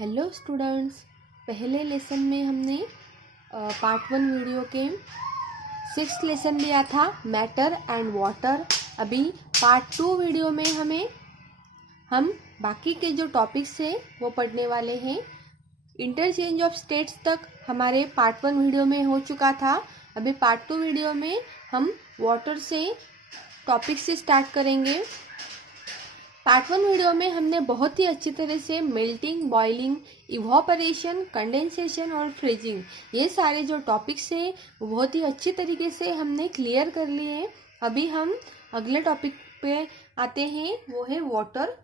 Hello students, पहले lesson में हमने पार्ट 1 वीडियो के 6th लेसन लिया था मैटर एंड वाटर। अभी पार्ट 2 वीडियो में हम बाकी के जो टॉपिक्स हैं वो पढ़ने वाले हैं। इंटरचेंज ऑफ स्टेट्स तक हमारे पार्ट 1 वीडियो में हो चुका था। अभी पार्ट 2 वीडियो में हम वाटर से टॉपिक से स्टार्ट करेंगे। पार्ट 1 वीडियो में हमने बहुत ही अच्छी तरह से मेल्टिंग, बॉइलिंग, इवोपरेशन, कंडेंसेशन और फ्रीजिंग ये सारे जो टॉपिक्स हैं वो बहुत ही अच्छी तरीके से हमने क्लियर कर लिए हैं। अभी हम अगले टॉपिक पे आते हैं, वो है water.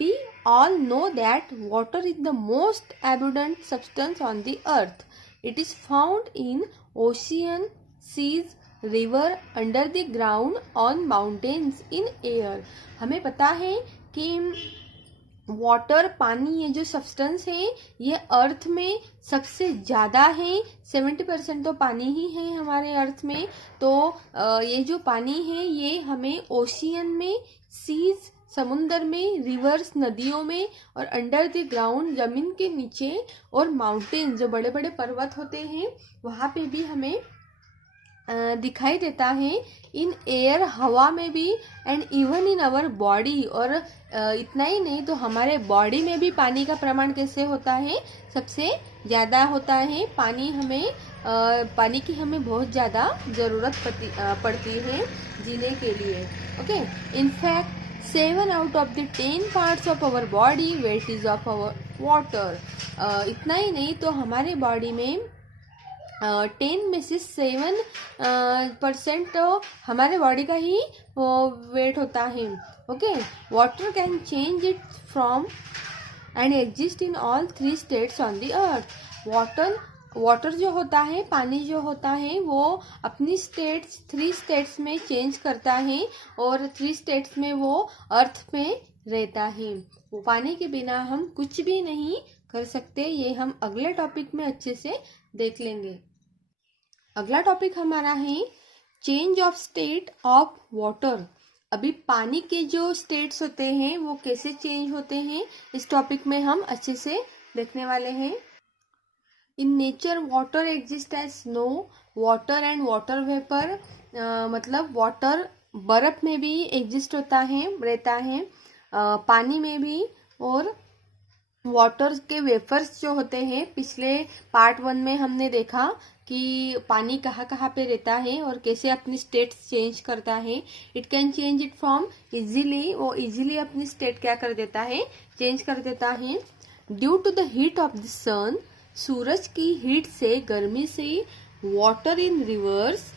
We all know that water is the most abundant substance on the earth. It is found in ocean, seas, river, under the ground, on mountains, in air. हमें पता है कि वाटर, पानी, ये जो सब्सटेंस है ये अर्थ में सबसे ज़्यादा है। 70% तो पानी ही है हमारे अर्थ में। तो ये जो पानी है ये हमें ओशियन में, सीज समुंदर में, रिवर्स नदियों में, और अंडर द ग्राउंड जमीन के नीचे, और माउंटेन जो बड़े बड़े पर्वत होते हैं वहाँ पे भी हमें दिखाई देता है। इन एयर, हवा में भी, and even in our body. और इतना ही नहीं तो हमारे बॉडी में भी पानी का प्रमाण कैसे होता है, सबसे ज़्यादा होता है। पानी की हमें बहुत ज़्यादा ज़रूरत पड़ती है जीने के लिए। Okay, in fact 7 out of the 10 parts of our body weight is of our water। इतना ही नहीं तो हमारे बॉडी में 10 में से 7% तो हमारे बॉडी का ही वेट होता है। Okay, water can change it from and exist in all 3 states on the earth. Water जो होता है, पानी जो होता है, वो अपनी 3 states में चेंज करता है, और 3 states में वो अर्थ में रहता है। वो पानी के बिना हम कुछ भी नहीं कर सकते। ये हम अगले टॉपिक में अच्छे से देख लेंगे। अगला टॉपिक हमारा है change of state of water. अभी पानी के जो स्टेट्स होते हैं वो कैसे चेंज होते हैं इस टॉपिक में हम अच्छे से देखने वाले हैं। In nature water exist as snow, water and water vapour. मतलब वाटर बर्फ में भी एग्जिस्ट होता है, रहता है, पानी में भी। और वाटर के वेपर्स जो होते हैं, पिछले पार्ट 1 में हमने देखा कि पानी कहाँ कहाँ पे रहता है और कैसे अपनी स्टेट चेंज करता है। It can change it from easily, वो इजीली अपनी स्टेट क्या कर देता है, चेंज कर देता है। Due to the heat of the sun, सूरज की हीट से, गर्मी से, वाटर इन रिवर्स,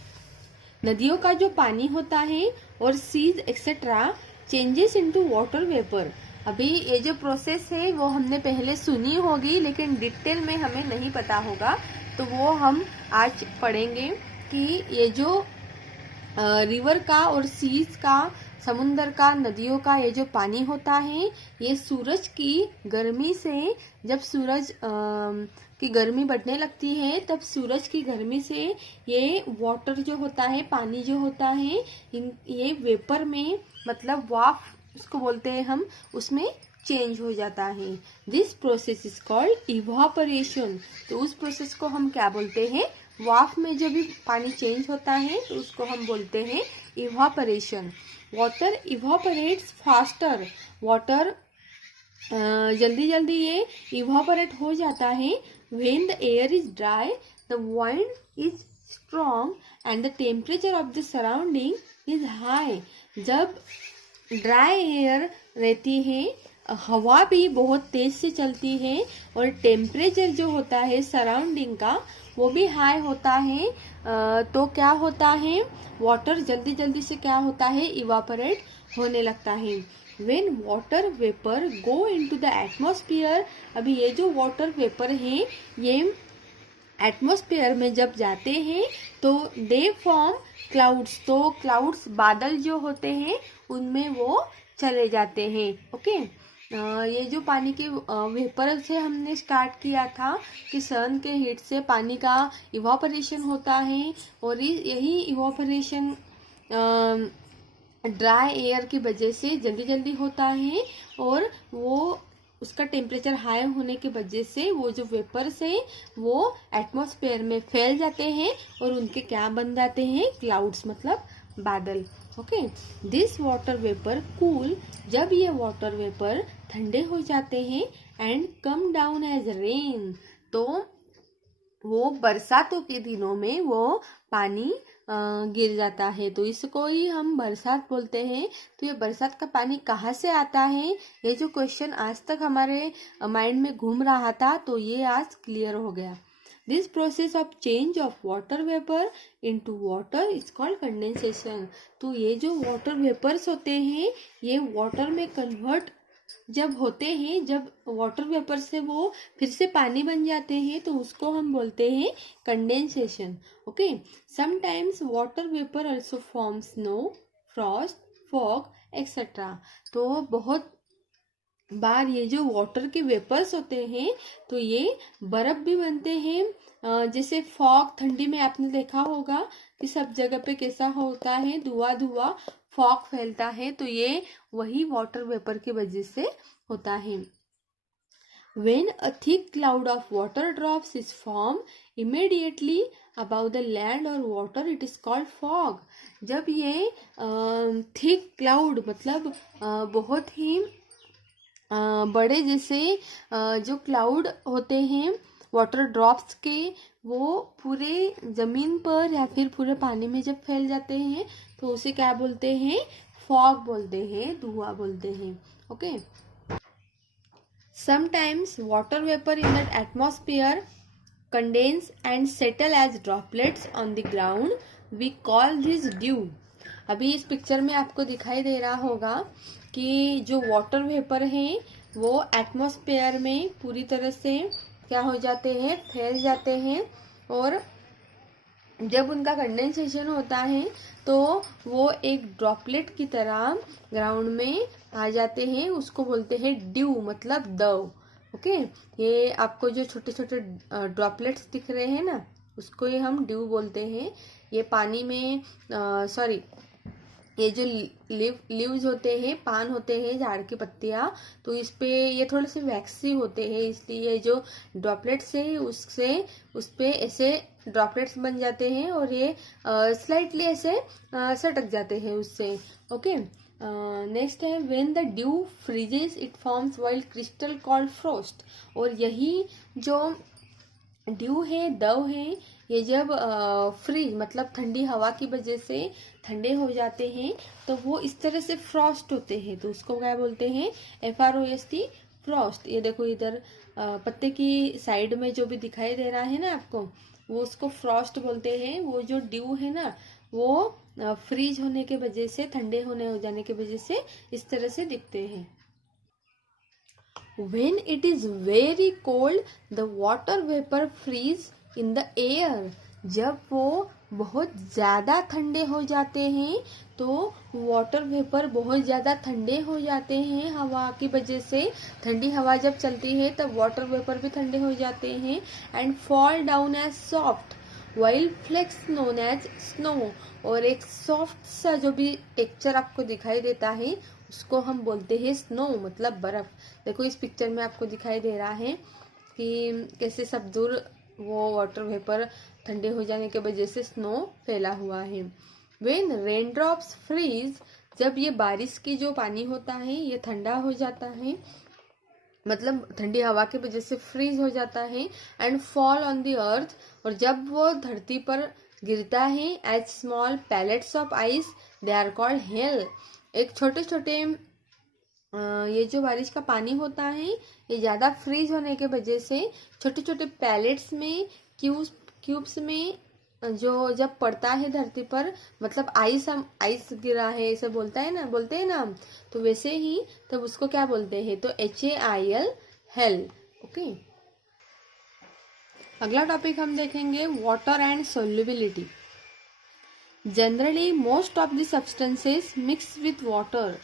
नदियों का जो पानी होता है, और seas etcetera changes into water vapour. अभी ये जो प्रोसेस है वो हमने पहले सुनी होगी, लेकिन डिटेल में हमें नहीं पता होगा, तो वो हम आज पढ़ेंगे कि ये जो रिवर का और सीज का, समुंदर का, नदियों का ये जो पानी होता है, ये सूरज की गर्मी से, जब सूरज की गर्मी बढ़ने लगती है तब सूरज की गर्मी से ये वाटर जो होता है, पानी जो होता है, ये वेपर में, मतलब वाफ उसको बोलते हैं हम, उसमें चेंज हो जाता है। This process is called evaporation. तो उस प्रोसेस को हम क्या बोलते हैं, वाफ में जो भी पानी चेंज होता है तो उसको हम बोलते हैं evaporation. Water evaporates faster. Water जल्दी जल्दी ये इवापोरेट हो जाता है when the air is dry, the wind is strong, and the temperature of the surrounding is high. जब ड्राई एयर रहती है, हवा भी बहुत तेज से चलती है, और टेम्परेचर जो होता है सराउंडिंग का वो भी हाई होता है, तो क्या होता है, वाटर जल्दी जल्दी से क्या होता है, इवापोरेट होने लगता है। When water vapour go into the atmosphere. अभी ये जो वाटर वेपर है ये एटमॉस्फेयर में जब जाते हैं तो दे फॉर्म क्लाउड्स। तो क्लाउड्स, बादल जो होते हैं, उनमें वो चले जाते हैं। ओके, ये जो पानी के वेपर से हमने स्टार्ट किया था कि सन के हीट से पानी का इवापोरेशन होता है, और यही इवापोरेशन ड्राई एयर की वजह से जल्दी जल्दी होता है, और वो उसका टेम्परेचर हाई होने की वजह से वो जो वेपर्स है वो एटमॉस्फेयर में फैल जाते हैं और उनके क्या बन जाते हैं, क्लाउड्स, मतलब बादल। Okay, this water vapour cool, जब ये वाटर वेपर ठंडे हो जाते हैं, and come down as rain, तो वो बरसातों के दिनों में वो पानी गिर जाता है, तो इसको ही हम बरसात बोलते हैं। तो ये बरसात का पानी कहाँ से आता है, ये जो क्वेश्चन आज तक हमारे माइंड में घूम रहा था, तो ये आज क्लियर हो गया। This process of change of water vapour into water is called condensation. तो ये जो वाटर वेपर्स होते हैं ये वाटर में कन्वर्ट जब होते हैं, जब वाटर वेपर से वो फिर से पानी बन जाते हैं, तो उसको हम बोलते हैं condensation. Okay, sometimes water vapour also form snow, Frost, fog etcetera. तो बहुत बार ये जो वाटर के वेपर्स होते हैं तो ये बर्फ भी बनते हैं। जैसे फॉग, ठंडी में आपने देखा होगा कि सब जगह पे कैसा होता है, धुआं धुआं फॉग फैलता है, तो ये वही वाटर वेपर की वजह से होता है। When a thick cloud of water drops is formed immediately above the land or water, it is called fog. जब ये thick cloud मतलब बहुत ही बड़े जैसे जो क्लाउड होते हैं वाटर ड्रॉप्स के, वो पूरे जमीन पर या फिर पूरे पानी में जब फैल जाते हैं तो उसे क्या बोलते हैं, फॉग बोलते हैं, धुआं बोलते हैं। Okay, sometimes water vapour in the atmosphere condense and settle as droplets on the ground, we call this dew. अभी इस पिक्चर में आपको दिखाई दे रहा होगा कि जो वाटर वेपर हैं वो एटमॉस्फेयर में पूरी तरह से क्या हो जाते हैं, फैल जाते हैं, और जब उनका कंडेंसेशन होता है तो वो एक ड्रॉपलेट की तरह ग्राउंड में आ जाते हैं, उसको बोलते हैं ड्यू, मतलब दव। ओके, ये आपको जो छोटे छोटे ड्रॉपलेट्स दिख रहे हैं ना, उसको ही हम ड्यू बोलते हैं। ये पानी में सॉरी ये जो लीव्स होते हैं, पान होते हैं, झाड़ की पत्तियां, तो इस पे ये थोड़े से वैक्सी होते हैं, इसलिए ये जो ड्रॉपलेट्स है उससे उस पे ऐसे ड्रॉपलेट्स बन जाते हैं और ये स्लाइटली ऐसे सटक जाते हैं उससे। ओके, नेक्स्ट है when the due freezes it forms wild crystal called frost. और यही जो ड्यू है, दव है, ये जब फ्रीज मतलब ठंडी हवा की वजह से ठंडे हो जाते हैं तो वो इस तरह से फ्रॉस्ट होते हैं, तो उसको क्या बोलते हैं, FROST, फ्रॉस्ट। ये देखो इधर पत्ते की साइड में जो भी दिखाई दे रहा है ना आपको, वो उसको फ्रॉस्ट बोलते हैं। वो जो ड्यू है ना वो फ्रीज होने के वजह से, ठंडे होने हो जाने की वजह से इस तरह से दिखते हैं। When it is very cold, the water vapor freeze in the air. जब वो बहुत ज़्यादा ठंडे हो जाते हैं तो वाटर वेपर बहुत ज़्यादा ठंडे हो जाते हैं हवा की वजह से। ठंडी हवा जब चलती है तब वाटर वेपर भी ठंडे हो जाते हैं, and fall down as soft white flakes known as snow. और एक सॉफ्ट सा जो भी टेक्सचर आपको दिखाई देता है उसको हम बोलते हैं स्नो, मतलब बर्फ। देखो इस पिक्चर में आपको दिखाई दे रहा है कि कैसे सब दूर वो वाटर वेपर ठंडे हो जाने के वजह से स्नो फैला हुआ है। व्हेन रेन ड्रॉप्स फ्रीज, जब ये बारिश की जो पानी होता है ये ठंडा हो जाता है, मतलब ठंडी हवा की वजह से फ्रीज हो जाता है, and fall on the earth, और जब वो धरती पर गिरता है as small pellets of ice, they are called hail. एक छोटे छोटे ये जो बारिश का पानी होता है ये ज़्यादा फ्रीज होने के वजह से छोटे छोटे पैलेट्स में, क्यूब्स में जो जब पड़ता है धरती पर, मतलब आइस गिरा है ऐसे बोलते हैं ना हम, तो वैसे ही तब उसको क्या बोलते हैं, तो HAIL, हेल। ओके, अगला टॉपिक हम देखेंगे water and solubility. Generally most of the substances mix with water.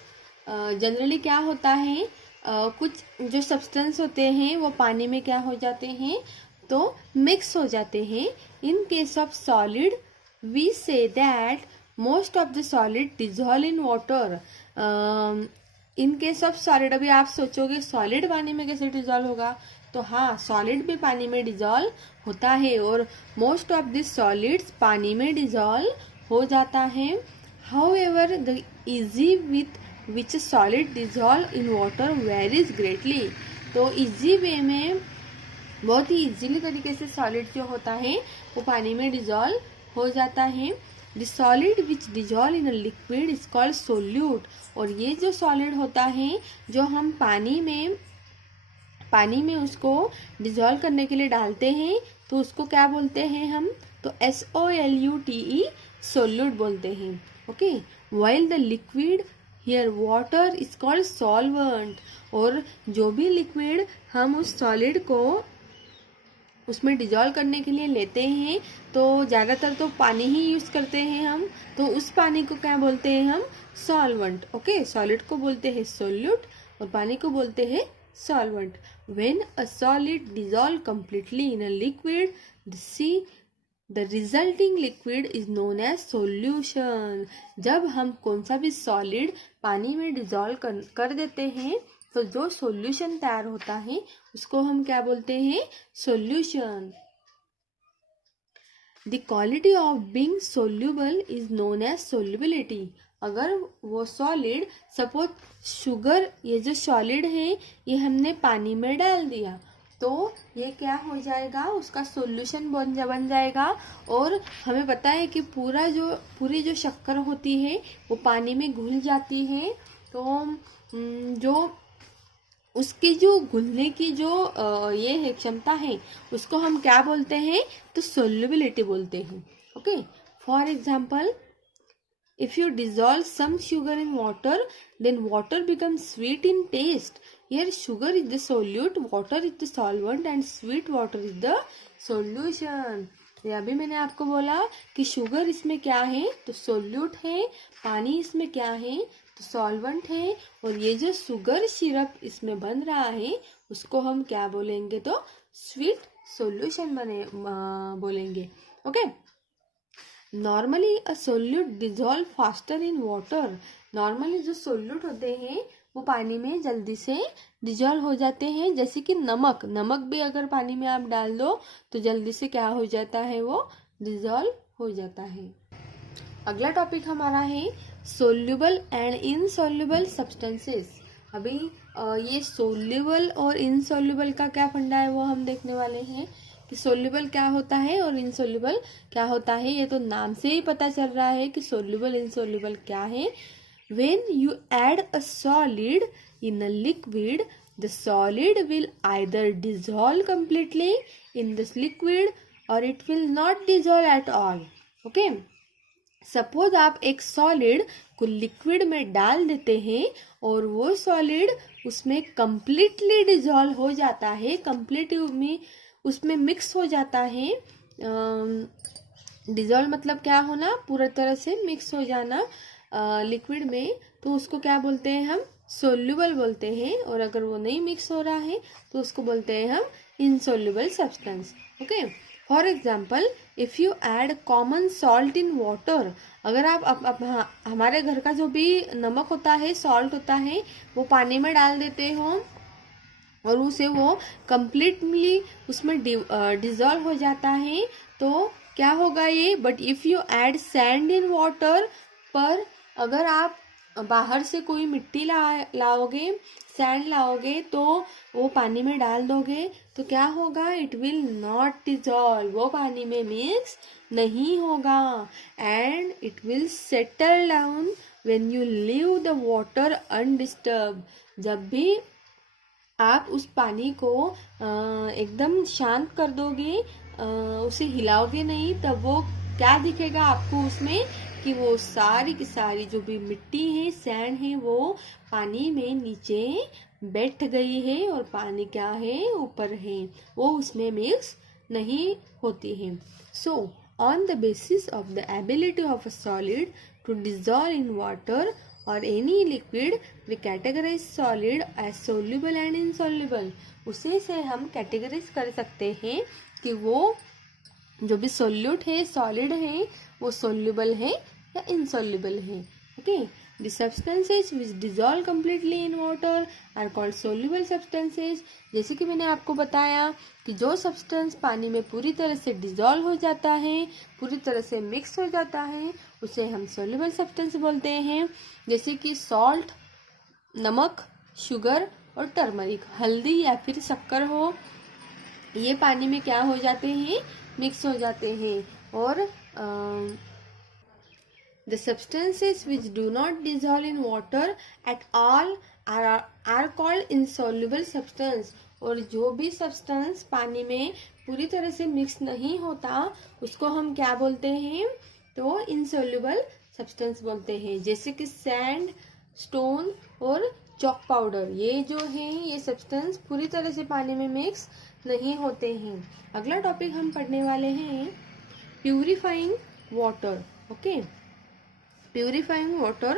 Generally क्या होता है, कुछ जो सब्सटेंस होते हैं वो पानी में क्या हो जाते हैं, तो मिक्स हो जाते हैं। In case of solid we see that most of the solid dissolve in water. In case of solid, अभी आप सोचोगे सॉलिड पानी में कैसे डिजॉल्व होगा, तो हाँ, सॉलिड भी पानी में डिजॉल्व होता है और मोस्ट ऑफ दिस सॉलिड्स पानी में डिजॉल्व हो जाता है। However the easy with which solid dissolve in water varies greatly. तो इजी वे में, बहुत ही इजीली तरीके से सॉलिड जो होता है वो पानी में डिजॉल्व हो जाता है। The solid which dissolve in a liquid is called solute. और ये जो सॉलिड होता है जो हम पानी में उसको डिजॉल्व करने के लिए डालते हैं तो उसको क्या बोलते हैं हम, तो SOLUTE सोल्यूट बोलते हैं। Okay, while the liquid here water is called solvent. और जो भी लिक्विड हम उस सॉलिड को उसमें डिजॉल्व करने के लिए लेते हैं तो ज़्यादातर तो पानी ही यूज़ करते हैं हम, तो उस पानी को क्या बोलते हैं हम, सॉल्वेंट। ओके, सॉलिड को बोलते हैं सोल्यूट और पानी को बोलते हैं solvent. When a solid dissolve completely in a liquid, the resulting liquid is known as solution. जब हम कौन सा भी सॉलिड पानी में डिजॉल्व कर देते हैं तो जो सॉल्यूशन तैयार होता है उसको हम क्या बोलते हैं, solution. The quality of being soluble is known as solubility. अगर वो सॉलिड, सपोज शुगर, ये जो सॉलिड है ये हमने पानी में डाल दिया तो ये क्या हो जाएगा, उसका सॉल्यूशन बन जाएगा। और हमें पता है कि पूरी जो शक्कर होती है वो पानी में घुल जाती है। तो जो उसकी जो घुलने की जो ये है क्षमता है उसको हम क्या बोलते हैं, तो सोल्युबिलिटी बोलते हैं। Okay, for example, if you dissolve some sugar in water, then water becomes sweet in taste. Here sugar is the solute, water is the solvent and sweet water is the solution. ये अभी मैंने आपको बोला कि sugar इसमें क्या है, तो सोल्यूट है, पानी इसमें क्या है, तो सॉल्वेंट है, और ये जो शुगर सिरप इसमें बन रहा है उसको हम क्या बोलेंगे, तो स्वीट सोल्यूशन बोलेंगे। Okay, normally a solute dissolve faster in water. Normally जो सोल्यूट होते हैं वो पानी में जल्दी से डिजॉल्व हो जाते हैं, जैसे कि नमक भी अगर पानी में आप डाल दो तो जल्दी से क्या हो जाता है, वो डिजॉल्व हो जाता है। अगला टॉपिक हमारा है सोल्यूबल एंड इनसोल्यूबल सब्सटेंसेस। अभी ये सोल्यूबल और इनसोल्यूबल का क्या फंडा है वो हम देखने वाले हैं कि सोल्यूबल क्या होता है और इनसोल्यूबल क्या होता है। ये तो नाम से ही पता चल रहा है कि सोल्यूबल इनसोल्यूबल क्या है। When you add a solid in a liquid, the solid will either dissolve completely in this liquid or it will not dissolve at all. Okay? Suppose आप एक सॉलिड को लिक्विड में डाल देते हैं और वो सॉलिड उसमें कंप्लीटली डिजॉल्व हो जाता है, कंप्लीटली उसमें मिक्स हो जाता है। डिजॉल्व मतलब क्या होना, पूरी तरह से मिक्स हो जाना लिक्विड में, तो उसको क्या बोलते हैं हम, सोल्यूबल बोलते हैं। और अगर वो नहीं मिक्स हो रहा है तो उसको बोलते हैं हम insoluble substance. Okay, for example, if you add common salt in water, अगर आप हमारे घर का जो भी नमक होता है, सॉल्ट होता है, वो पानी में डाल देते हो और उसे वो कंप्लीटली उसमें डिजॉल्व हो जाता है तो क्या होगा ये। But if you add sand in water, पर अगर आप बाहर से कोई मिट्टी लाओगे, सैंड लाओगे, तो वो पानी में डाल दोगे तो क्या होगा, इट विल नॉट डिजॉल्व, वो पानी में मिक्स नहीं होगा। And it will settle down when you leave the water undisturb. जब भी आप उस पानी को एकदम शांत कर दोगे, उसे हिलाओगे नहीं, तब वो क्या दिखेगा आपको उसमें, कि वो सारी की सारी जो भी मिट्टी है, सैंड है, वो पानी में नीचे बैठ गई है और पानी क्या है, ऊपर है, वो उसमें मिक्स नहीं होती है। So on the basis of the ability of a solid to dissolve in water और any liquid, we categorise solid as soluble and insoluble. उसे से हम कैटेगराइज कर सकते हैं कि वो जो भी सोल्यूट है, सॉलिड है, वो सोल्यूबल है या इनसोल्यूबल है। Okay, The substances which dissolve completely in water are called soluble substances. जैसे कि मैंने आपको बताया कि जो सब्सटेंस पानी में पूरी तरह से डिजॉल्व हो जाता है, पूरी तरह से मिक्स हो जाता है, उसे हम soluble substance बोलते हैं. जैसे कि सॉल्ट, नमक, शुगर और टर्मरिक, हल्दी या फिर शक्कर हो, ये पानी में क्या हो जाते हैं, मिक्स हो जाते हैं. और the substances which do not dissolve in water at all are called insoluble substance. और जो भी सब्सटेंस पानी में पूरी तरह से मिक्स नहीं होता उसको हम क्या बोलते हैं, तो इनसोल्यूबल सब्सटेंस बोलते हैं. जैसे कि सैंड, स्टोन और चॉक पाउडर, ये जो है ये सब्सटेंस पूरी तरह से पानी में मिक्स नहीं होते हैं. अगला टॉपिक हम पढ़ने वाले हैं purifying water. Okay, purifying water.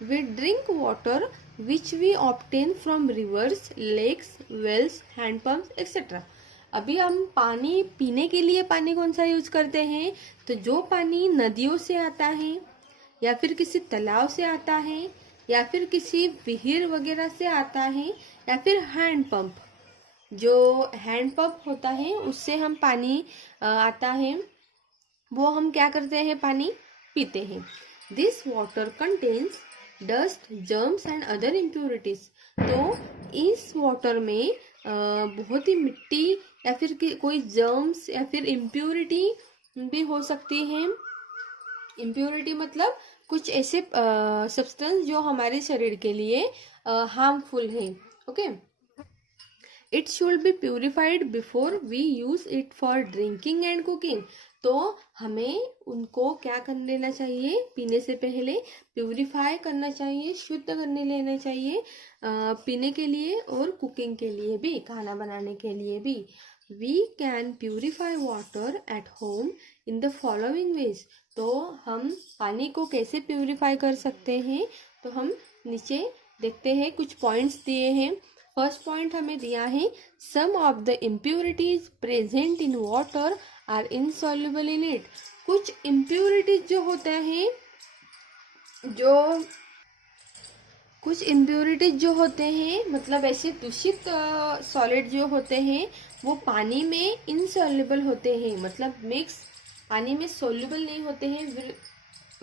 We drink water which we obtain from rivers, lakes, wells, hand pumps, etc. अभी हम पानी पीने के लिए पानी कौन सा यूज करते हैं, तो जो पानी नदियों से आता है या फिर किसी तालाब से आता है या फिर किसी विहिर वगैरह से आता है या फिर हैंड पंप, जो हैंड पंप होता है उससे हम पानी आता है, वो हम क्या करते हैं, पानी पीते हैं. This water contains dust, germs and other impurities. तो इस वाटर में बहुत ही मिट्टी या फिर कोई जर्म्स या फिर इम्प्योरिटी भी हो सकती है. इम्प्योरिटी मतलब कुछ ऐसे सब्सटेंस जो हमारे शरीर के लिए हार्मफुल है. Okay, it should be purified before we use it for drinking and cooking. तो हमें उनको क्या कर लेना चाहिए, पीने से पहले प्यूरिफाई करना चाहिए, शुद्ध करने लेना चाहिए पीने के लिए और कुकिंग के लिए भी, खाना बनाने के लिए भी. We can purify water at home in the following ways. तो हम पानी को कैसे प्यूरिफाई कर सकते हैं, तो हम नीचे देखते हैं, कुछ पॉइंट्स दिए हैं. फर्स्ट पॉइंट हमें दिया है, some of the impurities present in water are insoluble in it. कुछ इम्प्योरिटीज जो होते हैं, कुछ इम्प्योरिटीज जो होते हैं मतलब ऐसे दूषित सॉलिड जो होते हैं वो पानी में इनसॉल्युबल होते हैं, मतलब मिक्स पानी में सोल्युबल नहीं होते हैं,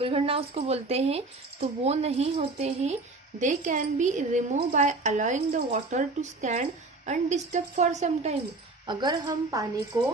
विरघड़ना उसको बोलते हैं, तो वो नहीं होते हैं. They can be removed by allowing the water to stand undisturbed for some time. अगर हम पानी को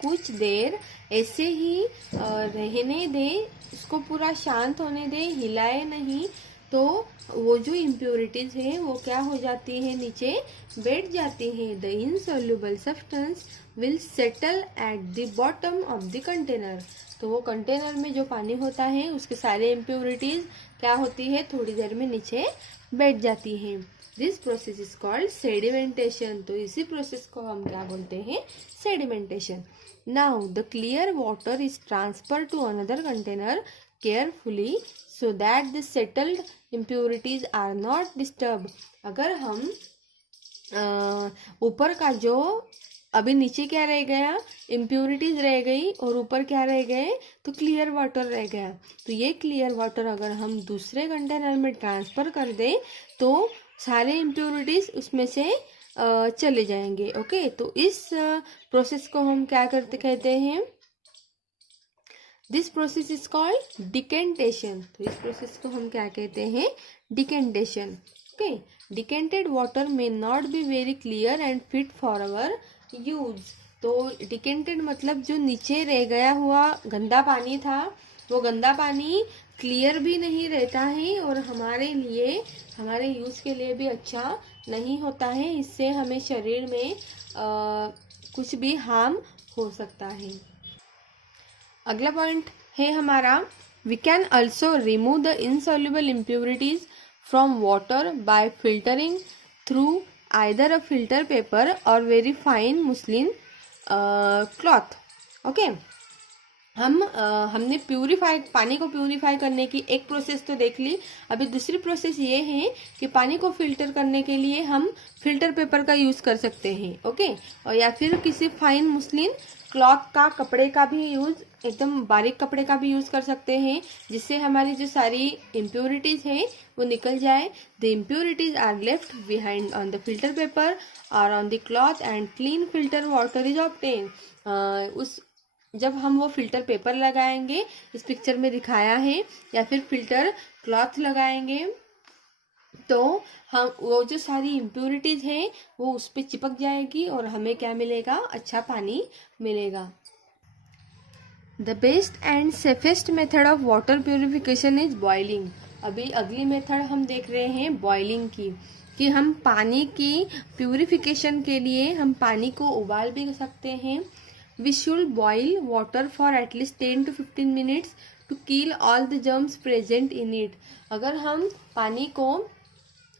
कुछ देर ऐसे ही रहने दें, उसको पूरा शांत होने दें, हिलाए नहीं, तो वो जो इम्प्योरिटीज है वो क्या हो जाती है, नीचे बैठ जाती है. The insoluble substance will settle at the bottom of the container. तो वो कंटेनर में जो पानी होता है उसके सारे इम्प्योरिटीज क्या होती है, थोड़ी देर में नीचे बैठ जाती है. This process is called sedimentation. तो इसी प्रोसेस को हम क्या बोलते हैं, sedimentation. Now the clear water is transfer to another container carefully so that the settled impurities are not disturb. अगर हम ऊपर का जो अभी नीचे क्या रह गया, इम्प्योरिटीज रह गई और ऊपर क्या रह गए, तो क्लियर वाटर रह गया. तो ये क्लियर वाटर अगर हम दूसरे कंटेनर में ट्रांसफर कर दें तो सारे इम्प्योरिटीज उसमें से चले जाएंगे. ओके, तो इस प्रोसेस को हम क्या करते कहते हैं, this process is called decantation. तो इस प्रोसेस को हम क्या कहते हैं, decantation. Okay, decanted water may not be very clear and fit for our use. तो डिकेंटेड मतलब जो नीचे रह गया हुआ गंदा पानी था, वो गंदा पानी क्लियर भी नहीं रहता है और हमारे लिए, हमारे यूज के लिए भी अच्छा नहीं होता है. इससे हमें शरीर में कुछ भी हार्म हो सकता है. अगला पॉइंट है हमारा, we can also remove the insoluble impurities from water by filtering through either a filter paper or very fine muslin cloth. Okay, हमने पानी को प्यूरिफाई करने की एक प्रोसेस तो देख ली। अभी दूसरी प्रोसेस ये है कि पानी को फिल्टर करने के लिए हम फिल्टर पेपर का यूज़ कर सकते हैं, ओके। और या फिर किसी फाइन मुस्लिन क्लॉथ का, कपड़े का भी यूज़, एकदम बारीक कपड़े का भी यूज़ कर सकते हैं, जिससे हमारी जो सारी इम्प्योरिटीज़ हैं वो निकल जाए। The impurities are left behind on the filter paper और on the cloth and clean filter water is obtain. जब हम वो फिल्टर पेपर लगाएंगे, इस पिक्चर में दिखाया है, या फिर फिल्टर क्लॉथ लगाएंगे, तो हम वो जो सारी इम्प्योरिटीज हैं वो उस पर चिपक जाएगी और हमें क्या मिलेगा, अच्छा पानी मिलेगा। The best and safest method of water purification is boiling. अभी अगली मेथड हम देख रहे हैं बॉइलिंग की, कि हम पानी की प्योरिफिकेशन के लिए हम पानी को उबाल भी सकते हैं। We should boil water for at least 10 to 15 minutes to kill all the germs present in it. अगर हम पानी को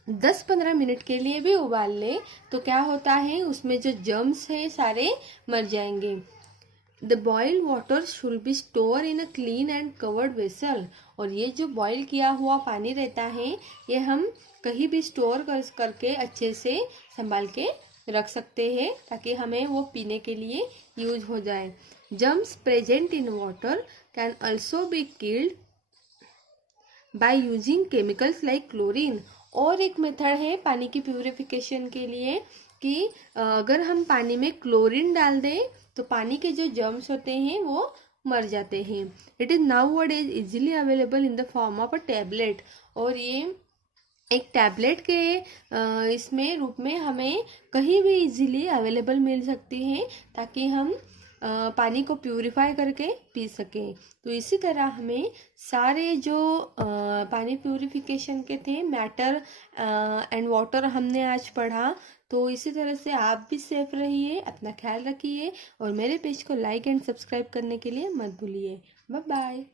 10-15 मिनट के लिए भी उबाल लें तो क्या होता है, उसमें जो जर्म्स हैं सारे मर जाएंगे। The boiled water should be stored in a clean and covered vessel. और ये जो बॉईल किया हुआ पानी रहता है ये हम कहीं भी स्टोर करके अच्छे से संभाल के रख सकते हैं ताकि हमें वो पीने के लिए यूज हो जाए। Germs present in water can also be killed by using chemicals like chlorine. और एक मेथड है पानी की प्यूरिफिकेशन के लिए कि अगर हम पानी में क्लोरीन डाल दें तो पानी के जो जर्म्स होते हैं वो मर जाते हैं। It is nowadays easily available in the form of a tablet. और ये एक टैबलेट के इसमें रूप में हमें कहीं भी इजीली अवेलेबल मिल सकती है ताकि हम पानी को प्यूरिफाई करके पी सकें। तो इसी तरह हमें सारे जो पानी प्यूरिफिकेशन के थे, मैटर एंड वाटर, हमने आज पढ़ा। तो इसी तरह से आप भी सेफ रहिए, अपना ख्याल रखिए और मेरे पेज को लाइक एंड सब्सक्राइब करने के लिए मत भूलिए। Bye bye.